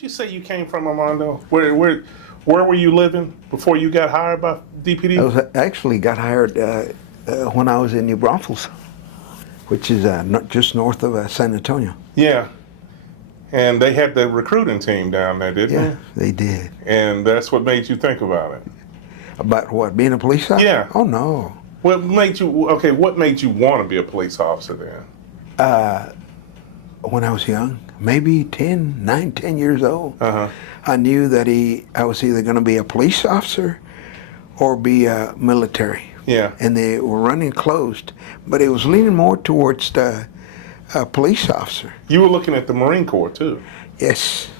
did you say you came from, Armando? Where were you living before you got hired by DPD? I actually got hired when I was in New Braunfels, which is just north of San Antonio. Yeah. And they had the recruiting team down there, didn't they? Yeah, they did. And that's what made you think about it? About what, being a police officer? Yeah. Oh, no. What made you want to be a police officer then? When I was young, maybe 9, 10 years old, I knew that I was either going to be a police officer or be military. Yeah. And they were running closed, but it was leaning more towards the police officer. You were looking at the Marine Corps too. Yes.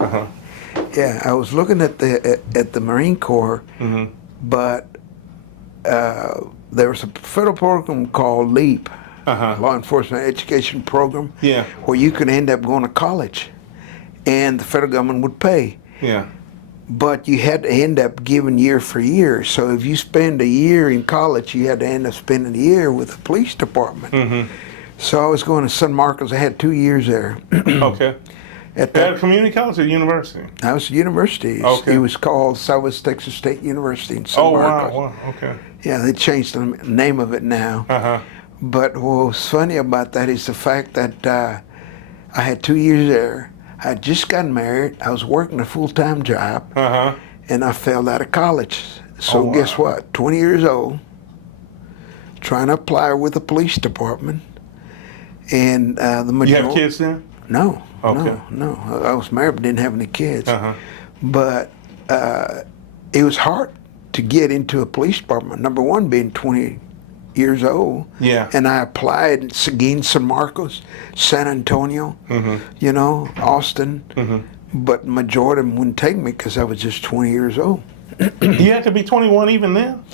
Yeah, I was looking at the Marine Corps, but there was a federal program called LEAP, Law Enforcement Education Program, where you could end up going to college, and the federal government would pay. Yeah. But you had to end up giving year for year. So if you spend a year in college, you had to end up spending a year with the police department. So I was going to San Marcos. I had 2 years there. Okay. At a community college or university? I was at university. Okay. It was called Southwest Texas State University in San Marcos. Wow. Okay. Yeah, they changed the name of it now. But what was funny about that is the fact that I had 2 years there. I had just gotten married. I was working a full-time job, and I failed out of college. So guess what? 20 years old, trying to apply with the police department, and the majority. You have kids then? No. Okay. No. I was married but didn't have any kids. But it was hard to get into a police department. Number one, being 20 years old. Yeah. And I applied in Seguin, San Marcos, San Antonio, Austin. But majority of them wouldn't take me because I was just 20 years old. You had to be 21 even then?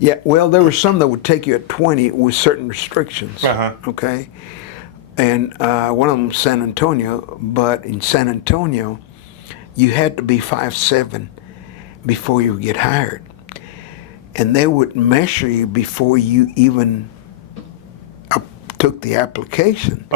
Yeah, well, there were some that would take you at 20 with certain restrictions. Okay. And one of them was San Antonio, but in San Antonio, you had to be 5'7" before you would get hired. And they would measure you before you even took the application.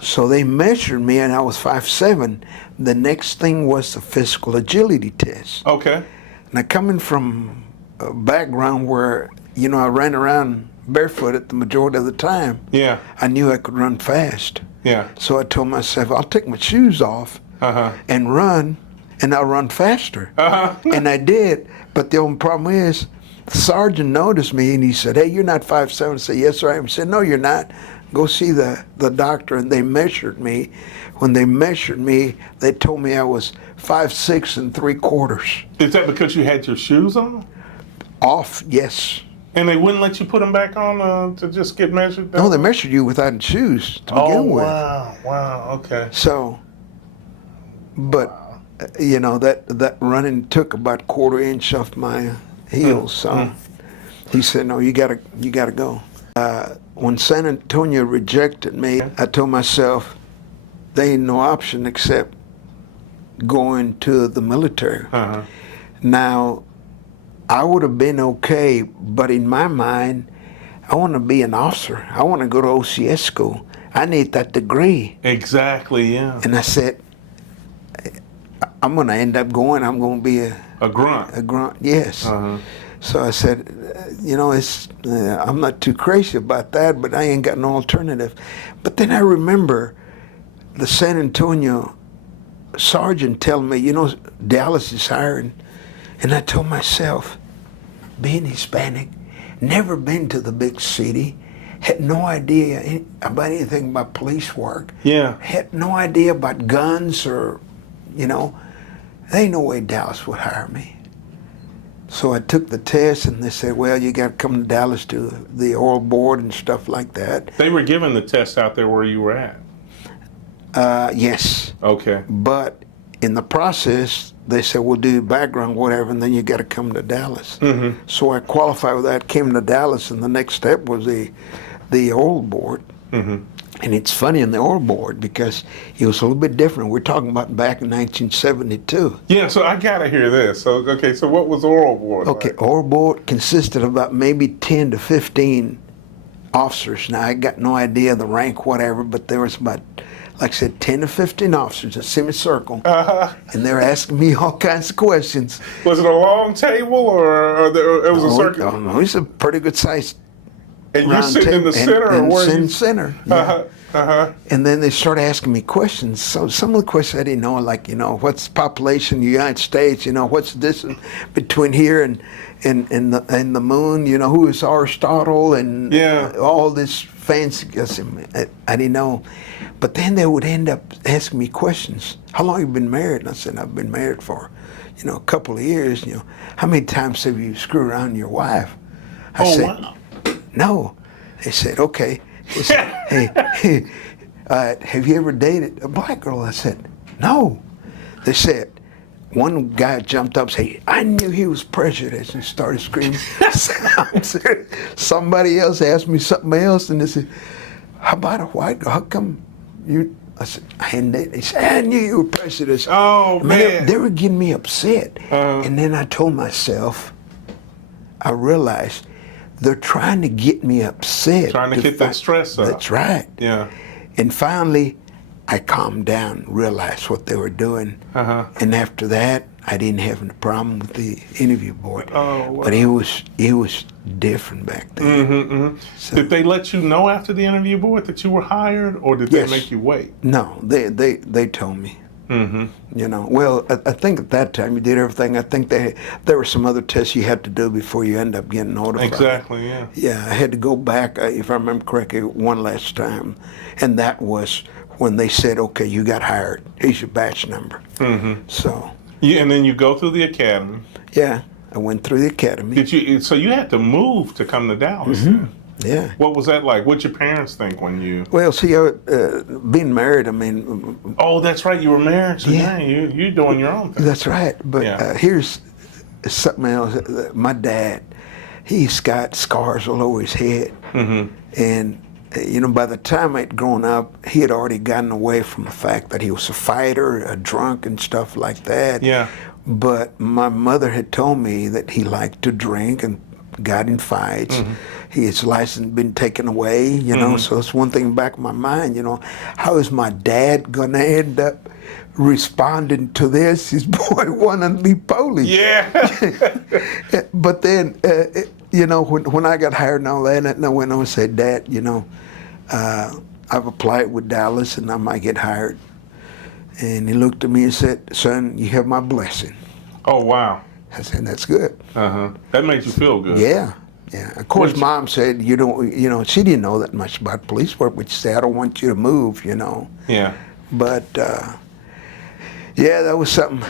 So they measured me and I was 5'7". The next thing was the physical agility test. Okay. Now coming from a background where, I ran around barefooted the majority of the time. Yeah. I knew I could run fast. Yeah. So I told myself, I'll take my shoes off and run, and I'll run faster. And I did, but the only problem is, the sergeant noticed me and he said, "Hey, you're not 5'7". I said, "Yes, sir, I am." He said, "No, you're not. Go see the doctor." And they measured me. When they measured me, they told me I was 5'6 3/4. Is that because you had your shoes on? Off, yes. And they wouldn't let you put them back on to just get measured? No, they measured you without shoes to begin with. Wow, okay. So, but, that running took about 1/4 inch off my heels. So he said, "No, you gotta go." When San Antonio rejected me, I told myself, there ain't no option except going to the military. Now, I would have been okay, but in my mind, I want to be an officer. I want to go to OCS school. I need that degree. Exactly, yeah. And I said, I'm going to end up going. I'm going to be a grunt. A grunt, yes. So I said, I'm not too crazy about that, but I ain't got no alternative. But then I remember the San Antonio sergeant telling me, Dallas is hiring. And I told myself, being Hispanic, never been to the big city, had no idea about anything about police work. Yeah. Had no idea about guns or, there ain't no way Dallas would hire me. So I took the test and they said, well, you got to come to Dallas to the oral board and stuff like that. They were giving the test out there where you were at? Yes. Okay. But in the process, they said, we'll do background, whatever, and then you got to come to Dallas. So I qualified with that, came to Dallas, and the next step was the oral board. And it's funny in the oral board because it was a little bit different. We're talking about back in 1972. Yeah, so I got to hear this. So what was oral board Okay, like? Oral board consisted of about maybe 10 to 15 officers. Now, I got no idea the rank, whatever, but there was about like I said, 10 to 15 officers, a semicircle, Uh-huh. and they're asking me all kinds of questions. Was it a long table or it was a circle? No, it's a pretty good sized And you round sitting in table. the center, or and were in you? center. Yeah. Uh-huh. Uh-huh. And then they started asking me questions. So some of the questions I didn't know, like, what's the population of the United States? What's the distance between here and the moon? Who is Aristotle? And Yeah. all this fancy. I didn't know. But then they would end up asking me questions. How long have you been married? And I said, I've been married for, a couple of years. How many times have you screwed around your wife? I said, Wow. no. They said, okay. They said, hey, have you ever dated a black girl? I said, no. They said, one guy jumped up and said, I knew he was prejudiced, and started screaming. I said, I'm serious. Somebody else asked me something else, and they said, how about a white girl? How come you? I said, I hadn't dated. They said, I knew you were prejudiced. Oh, man. They were getting me upset. And then I told myself, I realized they're trying to get me upset. Trying to get that stress up. That's right. Yeah. And finally, I calmed down, realized what they were doing. Uh-huh. And after that, I didn't have any problem with the interview board. Oh, wow. But it was different back then. Mm-hmm, mm-hmm. So- Did they let you know after the interview board that you were hired, or did they Yes. make you wait? No, they told me. Mm-hmm. Well, I think at that time you did everything. I think there were some other tests you had to do before you end up getting notified. Exactly, yeah. Yeah, I had to go back, if I remember correctly, one last time. And that was when they said, okay, you got hired. Here's your batch number. Mm-hmm. So, And then you go through the academy. yeah, I went through the academy. So you had to move to come to Dallas. Yeah. What was that like? What'd your parents think when you? Well, see, being married, I mean, Oh, that's right. You were married. So Yeah. you're doing your own thing. that's right. But Yeah. here's something else. My dad, he's got scars all over his head. Mm-hmm. And, by the time I'd grown up, he had already gotten away from the fact that he was a fighter, a drunk, and stuff like that. Yeah. But my mother had told me that he liked to drink and got in fights. His license been taken away, so it's one thing back in my mind, how is my dad going to end up responding to this? His boy wanted to be police. Yeah. But then, when I got hired and all that, and I went on and said, Dad, I've applied with Dallas and I might get hired. And he looked at me and said, son, you have my blessing. Oh, wow. I said, that's good. Uh-huh. That made you feel good. Yeah. Of course, Which- Mom said, she didn't know that much about police work, but she said, I don't want you to move, Yeah. But, yeah, that was something.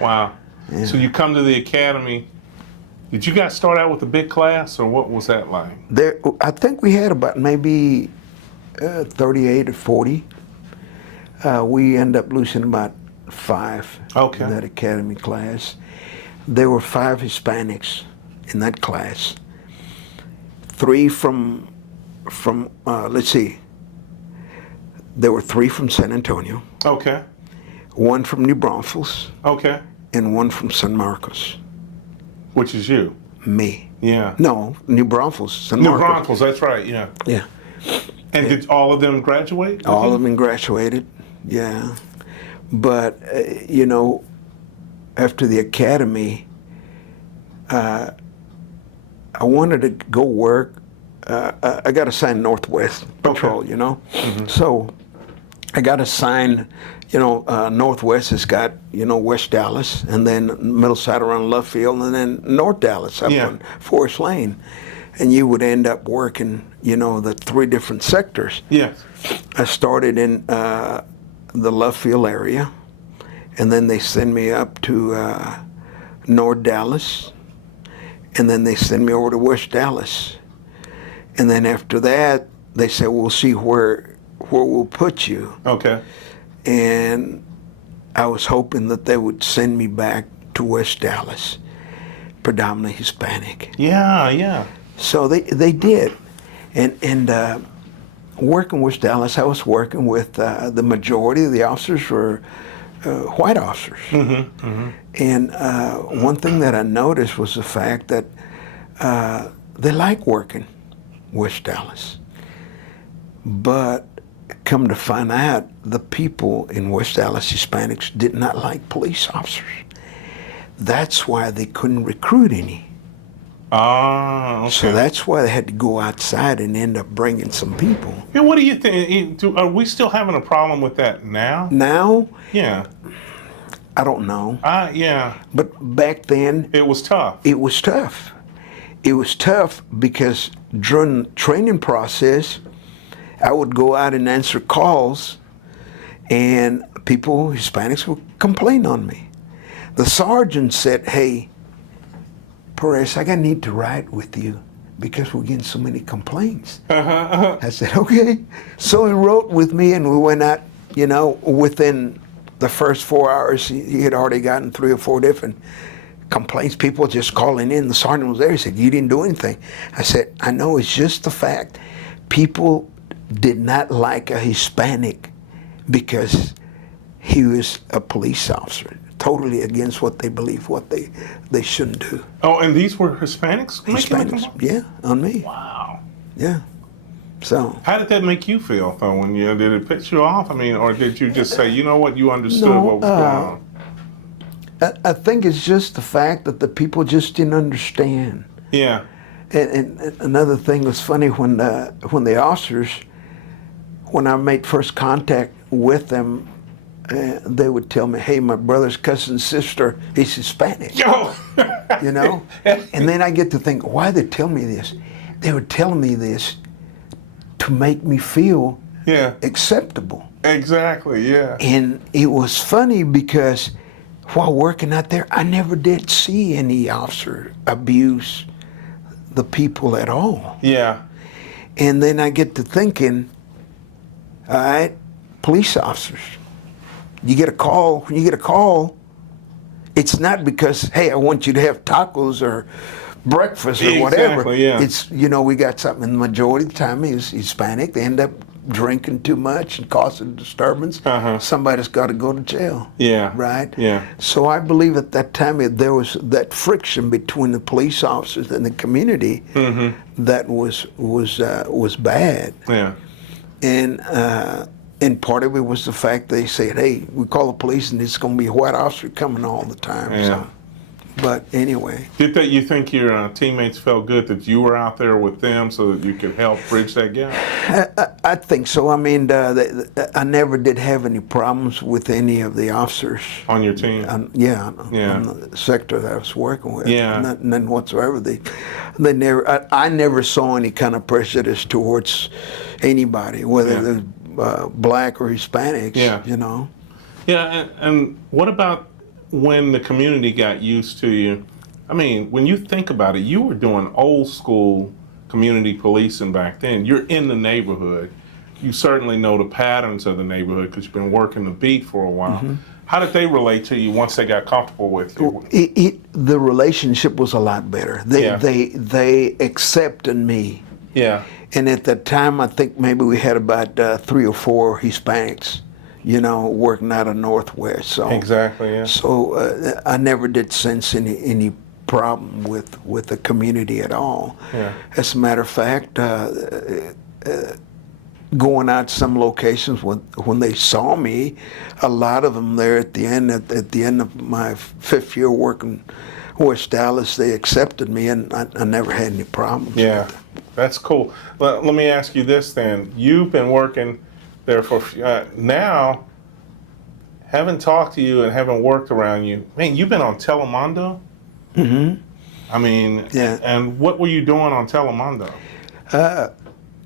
Wow. Yeah. So you come to the academy. Did you guys start out with a big class, or what was that like? I think we had about maybe 38 or 40. We ended up losing about 5 Okay. in that academy class. There were 5 Hispanics in that class. 3 from let's see. There were 3 from San Antonio, Okay. 1 from New Braunfels, Okay. and 1 from San Marcos. Which is you. Me. Yeah. No, New Braunfels, San New Marcos. Braunfels, that's right, yeah. Yeah. And did all of them graduate? with All you? of them graduated, yeah. But, after the academy, I wanted to go work. I got assigned Northwest Patrol, So I got assigned, Northwest has got, West Dallas, and then middle side around Love Field, and then North Dallas up Yeah. on Forest Lane. And you would end up working, the 3 different sectors. Yes. I started in the Love Field area, and then they send me up to North Dallas, and then they send me over to West Dallas. And then after that, they said, we'll see where we'll put you. Okay. And I was hoping that they would send me back to West Dallas, predominantly Hispanic. Yeah, yeah. So they did. And working with Dallas, I was working with the majority of the officers were white officers. And one thing that I noticed was the fact that they like working West Dallas. But come to find out, the people in West Dallas, Hispanics, did not like police officers. That's why they couldn't recruit any. Ah, okay. So that's why they had to go outside and end up bringing some people. Yeah, what do you think? Are we still having a problem with that now? Now, Yeah. I don't know. Yeah. But back then, It was tough. it was tough. It was tough because during the training process, I would go out and answer calls, and people, Hispanics, would complain on me. The sergeant said, "Hey, Perez, I need to ride with you because we're getting so many complaints." I said, "Okay." So he rode with me, and we went out, within the first 4 hours, he had already gotten 3 or 4 different complaints, people just calling in. The sergeant was there. He said, "You didn't do anything." I said, "I know, it's just the fact. People did not like a Hispanic because he was a police officer, totally against what they believe, what they shouldn't do." Oh, and these were Hispanics? making the Hispanics, complaint? yeah, on me. Wow. Yeah. So How did that make you feel, though? Did it piss you off? I mean, or did you just say, you know what, you understood what was going on? I think it's just the fact that the people just didn't understand. Yeah. And another thing was funny when the officers, when I made first contact with them, they would tell me, "Hey, my brother's cousin's sister is Hispanic." Oh. And then I get to think, why they tell me this? They were telling me this to make me feel Yeah. acceptable. Exactly. Yeah. And it was funny because while working out there, I never did see any officer abuse the people at all. Yeah. And then I get to thinking, all right, police officers, you get a call. When you get a call, it's not because, "Hey, I want you to have tacos or breakfast or whatever." Exactly, yeah. It's, we got something. And the majority of the time is Hispanic. They end up drinking too much and causing disturbance. Somebody's got to go to jail. Yeah. Right? Yeah. So I believe at that time there was that friction between the police officers and the community that was bad. Yeah. And part of it was the fact they said, "Hey, we call the police and it's going to be a white officer coming all the time." Yeah. So, but anyway. You think your teammates felt good that you were out there with them so that you could help bridge that gap? I think so. I mean, I never did have any problems with any of the officers. On your team? On the sector that I was working with. Yeah. None whatsoever. They never. I never saw any kind of prejudice towards anybody, whether they're black or Hispanics. Yeah. Yeah, and what about when the community got used to you? I mean, when you think about it, you were doing old school community policing back then. You're in the neighborhood. You certainly know the patterns of the neighborhood because you've been working the beat for a while. How did they relate to you once they got comfortable with you? The relationship was a lot better. They accepted me. Yeah. And at that time, I think maybe we had about 3 or 4 Hispanics, working out of Northwest. So Exactly, yeah. So I never did sense any problem with the community at all. Yeah. As a matter of fact, going out some locations when they saw me, a lot of them there at the end of my 5th year working West Dallas, they accepted me, and I never had any problems. Yeah, with it. that's cool. Let me ask you this then. You've been working there for now. Having talked to you and having worked around you, man, you've been on Telemundo. I mean, Yeah. And what were you doing on Telemundo?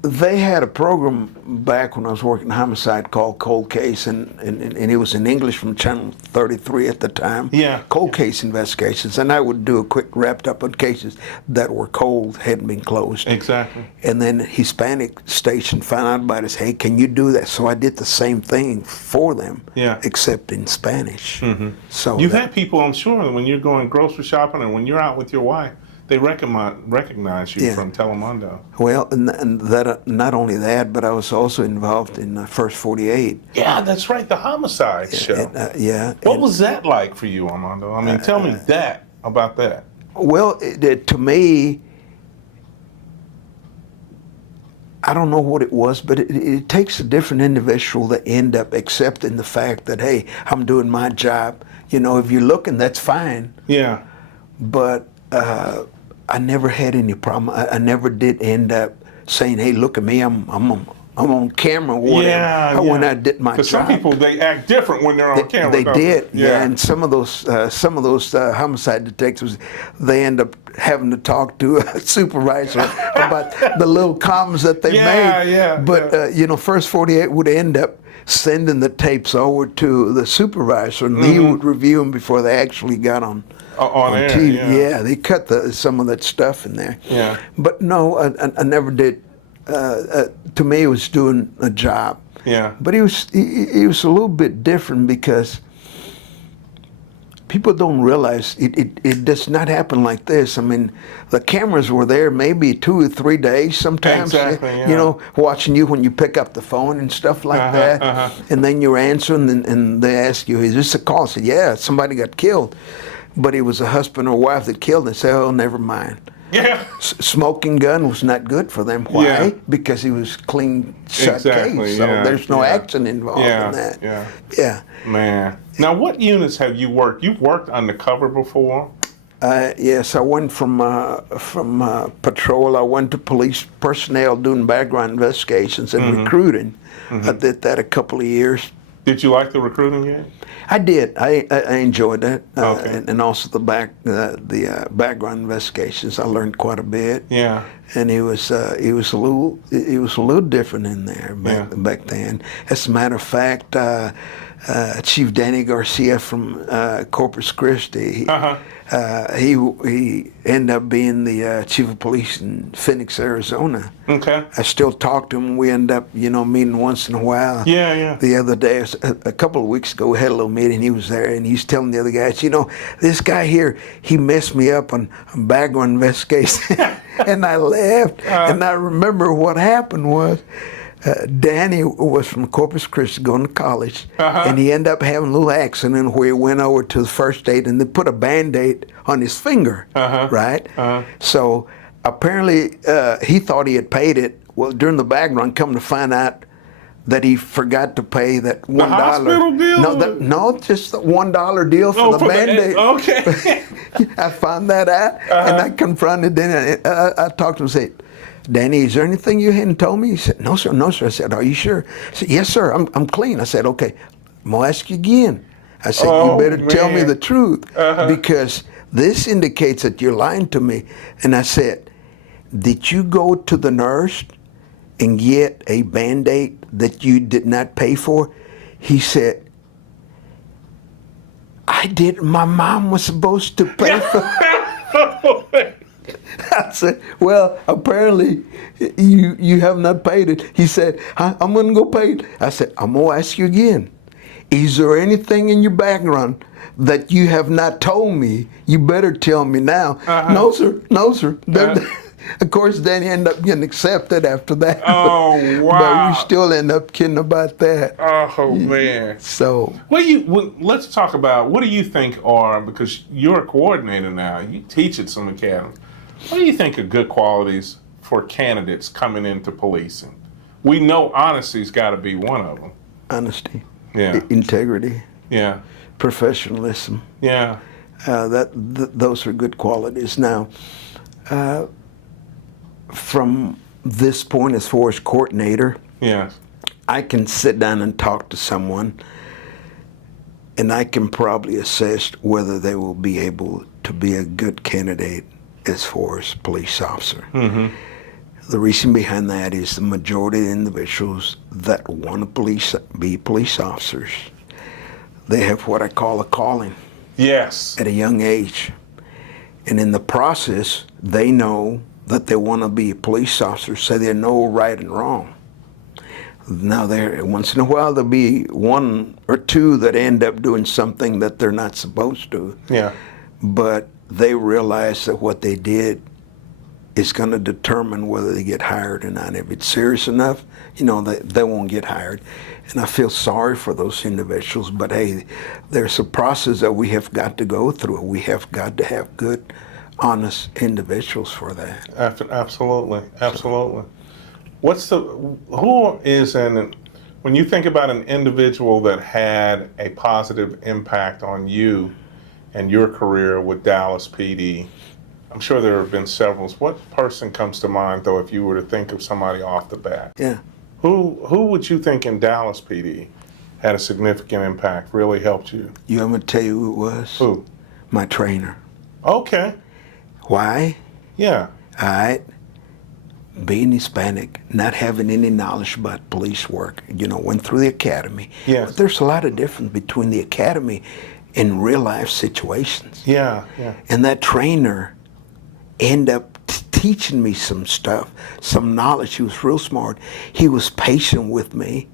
They had a program back when I was working homicide called Cold Case, and it was in English from Channel 33 at the time. Yeah. Cold Case Investigations, and I would do a quick wrapped up on cases that were cold, hadn't been closed. Exactly. And then Hispanic station found out about us. "Hey, can you do that?" So I did the same thing for them, Yeah. except in Spanish. So You've had people, I'm sure, when you're going grocery shopping and when you're out with your wife, they recognize you Yeah. from Telemundo. Well, and that not only that, but I was also involved in First 48. Yeah, that's right, the homicide show. Yeah. What was that like for you, Armando? I mean, tell me about that. Well, to me, I don't know what it was, but it takes a different individual that end up accepting the fact that, hey, I'm doing my job. You know, if you're looking, that's fine. Yeah. But I never had any problem. I never did end up saying, hey, look at me, I'm on camera or whatever. Yeah, I went out and did my job. Because some people, they act different when they're on camera. They don't did, they? Yeah. And some of those homicide detectives, they end up having to talk to a supervisor about the little comments that they made. Yeah, But you know, First 48 would end up sending the tapes over to the supervisor, and he would review them before they actually got on air. TV. Yeah. They cut some of that stuff in there. Yeah. But no, I never did. To me, it was doing a job. Yeah. But he was a little bit different because people don't realize it does not happen like this. I mean, the cameras were there maybe 2 or 3 days sometimes. Exactly, yeah. You know, watching you when you pick up the phone and stuff like that. And then you're answering and they ask you, is this a call? I said, yeah, somebody got killed. But it was a husband or wife that killed them. They said, oh, never mind. Yeah. Smoking gun was not good for them. Why? Yeah. Because he was clean shut Exactly, case. So yeah, there's no yeah. action involved in that. Yeah. Man. Now, what units have you worked? You've worked undercover before? Yes, I went from patrol. I went to police personnel doing background investigations and recruiting. I did that a couple of years. Did you like the recruiting yet? I did. I enjoyed that, Okay. and also the background investigations. I learned quite a bit. Yeah. And it was a little different in there back then. As a matter of fact, Chief Danny Garcia from Corpus Christi, he ended up being the chief of police in Phoenix, Arizona. Okay. I still talk to him. We end up, meeting once in a while. Yeah. The other day, a couple of weeks ago, we had a little meeting. He was there, and he's telling the other guys, this guy here, he messed me up on background investigation. And I laughed, and I remember what happened was, Danny was from Corpus Christi going to college, and he ended up having a little accident where he went over to the first aid and they put a Band-Aid on his finger, right? So apparently he thought he had paid it. Well, during the background, come to find out that he forgot to pay that $1. The hospital bill? No, just the $1 deal for the Band-Aid. Okay. I found that out, and I confronted Danny. I talked to him and said, Danny, is there anything you hadn't told me? He said, no, sir. I said, are you sure? He said, yes, sir, I'm clean. I said, okay, I'm going to ask you again. I said, you better tell me the truth, because this indicates that you're lying to me. And I said, did you go to the nurse and get a Band-Aid that you did not pay for? He said, I did. My mom was supposed to pay for it. I said, well, apparently you have not paid it. He said, I'm going to go pay it. I said, I'm going to ask you again. Is there anything in your background that you have not told me? You better tell me now. No, sir. No, sir. Of course, then you end up getting accepted after that. Oh, wow. But we still end up kidding about that. Oh, man. So. Let's talk about, what do you think are, because you're a coordinator now, you teach at some academies. What do you think are good qualities for candidates coming into policing? We know honesty's got to be one of them. Honesty. Yeah. Integrity. Yeah. Professionalism. Yeah. Those are good qualities. Now, from this point, as far as coordinator, Yes. I can sit down and talk to someone, and I can probably assess whether they will be able to be a good candidate as far as police officer. The reason behind that is the majority of the individuals that want to be police officers, they have what I call a calling. Yes. At a young age. And in the process, they know that they want to be a police officer, so they know right and wrong. Now, once in a while, there'll be one or two that end up doing something that they're not supposed to. Yeah. But they realize that what they did is going to determine whether they get hired or not. If it's serious enough, they won't get hired. And I feel sorry for those individuals, but hey, there's a process that we have got to go through. We have got to have good, honest individuals for that. Absolutely. When you think about an individual that had a positive impact on you and your career with Dallas PD, I'm sure there have been several. What person comes to mind, though, if you were to think of somebody off the bat? Yeah. Who would you think in Dallas PD had a significant impact, really helped you? You want me to tell you who it was? Who? My trainer. Okay. Why? Yeah. All right. Being Hispanic, not having any knowledge about police work, went through the academy. Yes. But there's a lot of difference between the academy and real life situations. Yeah, yeah. And that trainer ended up teaching me some stuff, some knowledge. He was real smart. He was patient with me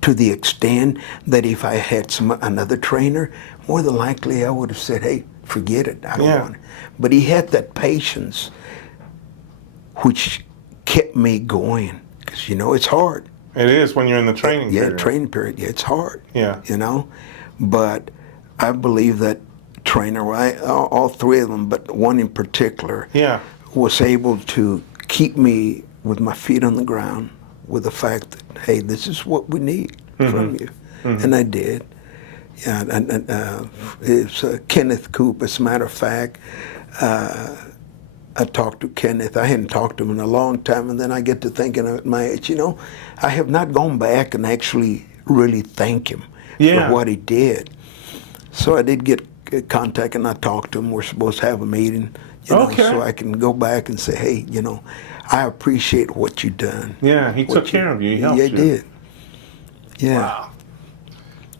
to the extent that if I had another trainer, more than likely I would have said, hey, forget it, I don't want it. But he had that patience which kept me going, because it's hard. It is when you're in the training period. Yeah, training period. Yeah, it's hard. Yeah. But I believe that trainer, all three of them, but one in particular, was able to keep me with my feet on the ground, with the fact that, hey, this is what we need from you. And I did. Yeah, and it's Kenneth Coop, as a matter of fact. I talked to Kenneth. I hadn't talked to him in a long time, and then I get to thinking at my age, I have not gone back and actually really thank him for what he did. So I did get contact, and I talked to him. We're supposed to have a meeting, so I can go back and say, hey, I appreciate what you've done. Yeah, he took care of you. He helped you. Yeah, he did. Yeah. Wow.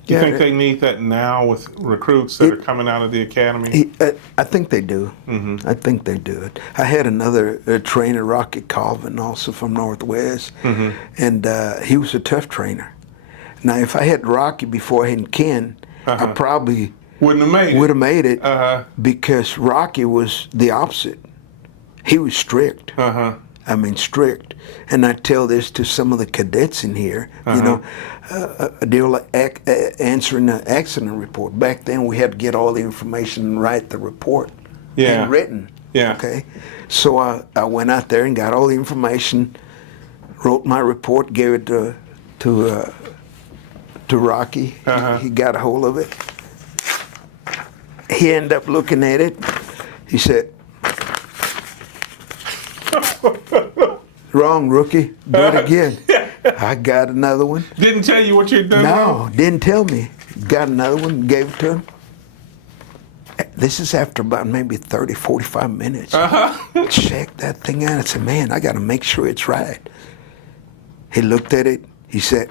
Do you think they need that now with recruits that are coming out of the academy? I think they do. I think they do it. I had another trainer, Rocky Colvin, also from Northwest, and he was a tough trainer. Now, if I had Rocky before I had Ken, I probably wouldn't have made it. Because Rocky was the opposite. He was strict. I mean, strict. And I tell this to some of the cadets in here, a deal like answering an accident report. Back then, we had to get all the information and write the report. Handwritten. Yeah. Okay. So I went out there and got all the information, wrote my report, gave it to Rocky. He got a hold of it. He ended up looking at it. He said, wrong, rookie. Do it again. I got another one. Didn't tell you what you'd done wrong? No, didn't tell me. Got another one, gave it to him. This is after about maybe 30, 45 minutes. Checked that thing out. I said, man, I got to make sure it's right. He looked at it. He said,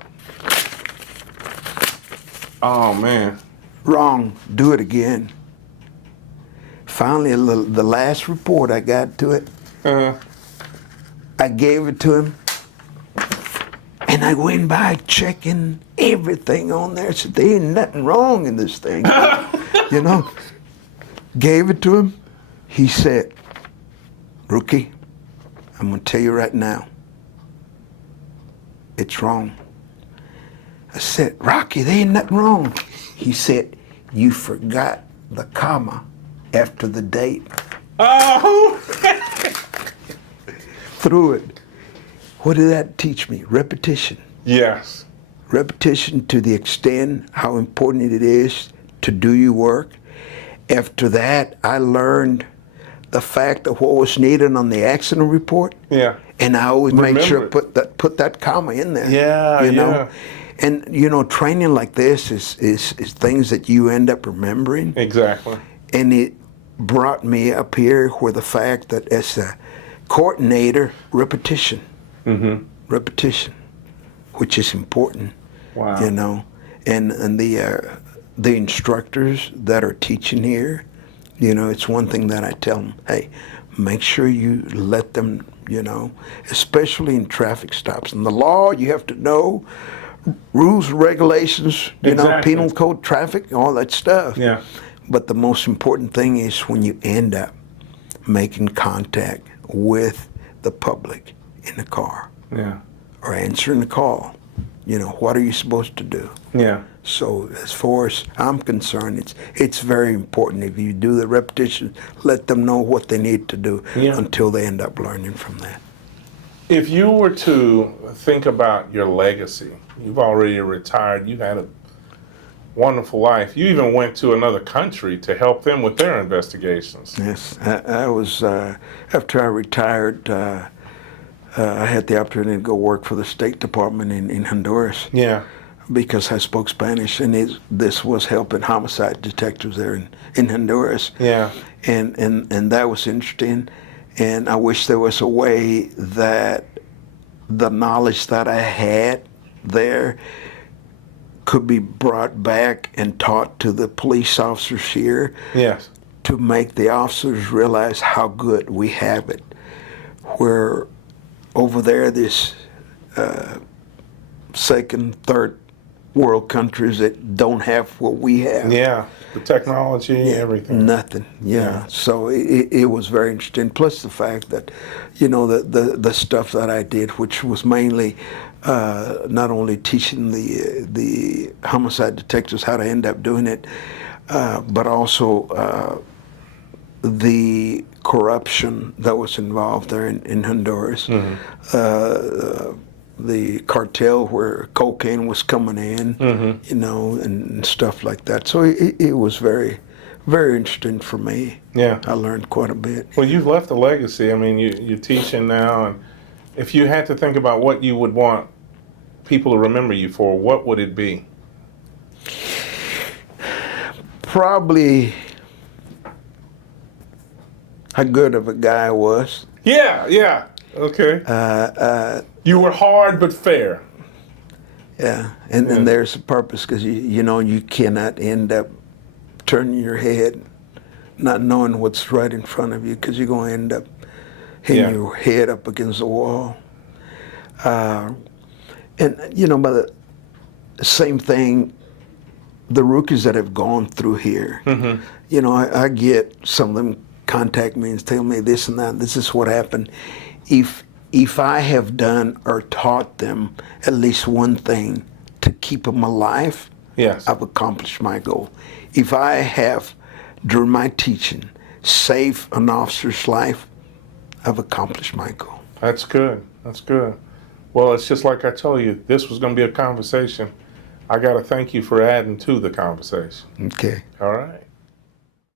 oh, man. Wrong. Do it again. Finally, the last report I got to it, I gave it to him, and I went by checking everything on there. Said, there ain't nothing wrong in this thing. Gave it to him. He said, rookie, I'm going to tell you right now, it's wrong. I said, Rocky, there ain't nothing wrong. He said, you forgot the comma after the date. Oh! Through it. What did that teach me? Repetition. Yes. Repetition to the extent how important it is to do your work. After that, I learned the fact of what was needed on the accident report. Yeah. And I always made sure put that comma in there. Yeah, And training like this is things that you end up remembering. Exactly. And it brought me up here where the fact that as a coordinator, repetition. Repetition, which is important. Wow. And the instructors that are teaching here, it's one thing that I tell them, hey, make sure you let them, especially in traffic stops. And the law, you have to know rules, regulations, penal code, traffic, all that stuff. Yeah. But the most important thing is when you end up making contact with the public in the car. Yeah. Or answering the call. What are you supposed to do? Yeah. So as far as I'm concerned, it's very important. If you do the repetition, let them know what they need to do until they end up learning from that. If you were to think about your legacy, you've already retired, you had a wonderful life. You even went to another country to help them with their investigations. Yes, I was, after I retired, I had the opportunity to go work for the State Department in Honduras. Yeah. Because I spoke Spanish, and this was helping homicide detectives there in Honduras. Yeah. And that was interesting. And I wish there was a way that the knowledge that I had there could be brought back and taught to the police officers here. Yes. To make the officers realize how good we have it. Where over there, this second, third world countries that don't have what we have. Yeah, the technology, everything. Nothing. Yeah. So it was very interesting. Plus the fact that, the stuff that I did, which was mainly not only teaching the homicide detectives how to end up doing it, but also the corruption that was involved there in Honduras. Mm-hmm. The cartel where cocaine was coming in, mm-hmm. And stuff like that. So it was very, very interesting for me. Yeah. I learned quite a bit. Well, you've left a legacy. I mean, you're teaching now, and if you had to think about what you would want people to remember you for, what would it be? Probably how good of a guy I was. Yeah. Okay. You were hard but fair. Yeah, and there's a purpose, because you cannot end up turning your head, not knowing what's right in front of you, because you're going to end up hitting your head up against the wall. And by the same thing, the rookies that have gone through here, mm-hmm. I get some of them contact me and tell me this and that. This is what happened. If I have done or taught them at least one thing to keep them alive, yes, I've accomplished my goal. If I have, during my teaching, saved an officer's life, I've accomplished my goal. That's good. That's good. Well, it's just like I told you, this was going to be a conversation. I got to thank you for adding to the conversation. Okay. All right.